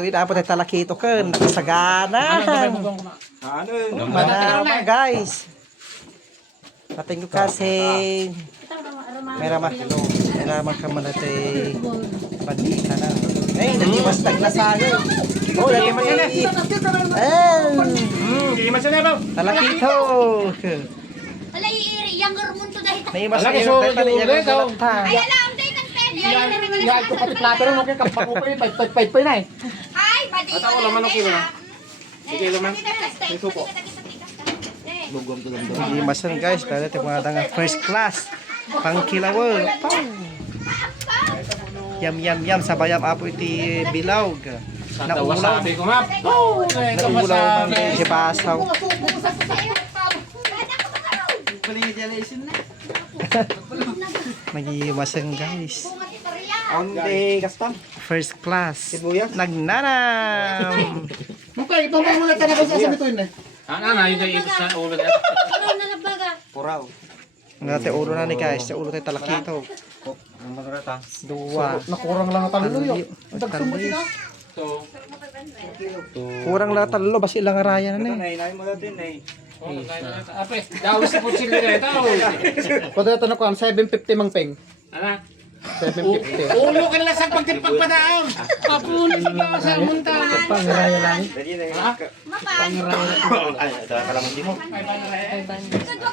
Ito inabot ay talakito kan. Nakasagana. Manama guys. Pating ko kasi. Meramah ka man natin. Bandita na. Ay, nag-iwas taglasahin. Oh, lagi mo sila. Hindi man sila ba? Talakito. Alay, younger mo to dahil. Naimas Lagi kayo. so, Tali ulit, niya oh. Ay, alam, day kan pen. Yan ko pati plato rin, okay, kapak ko pa yun, pait pa yun eh. Ay, badi. At ako laman ng kilo na. Sige, laman. May suko. Naimasan guys. Dahil ito mga tanga first class. Pangkilawal. Yam. Sabayam apo iti bilawg. Sa wasabi ko nga. Naulaw man si Basaw. Magimasan guys. First class. Nagnanam. Okay, ito mo muna talaga sa sabituin eh. Yun ay ito sa ulo na. Ano na nagbaga? Ngate ulo na ni guys. Sa ulo tayo talakito. Dua. Nakurang lang ang talo yun. Talis. So, Kurang lang talo. Basi ilang araya na ni. apes, dawis po sila ito. Pwede ito na ko, 750 mang peng. Ano? 750. Ulo ka nila sa pagpagpadaon. Papunin sila sa munta. Pangraya lang. Mapan. Ay, pangaray.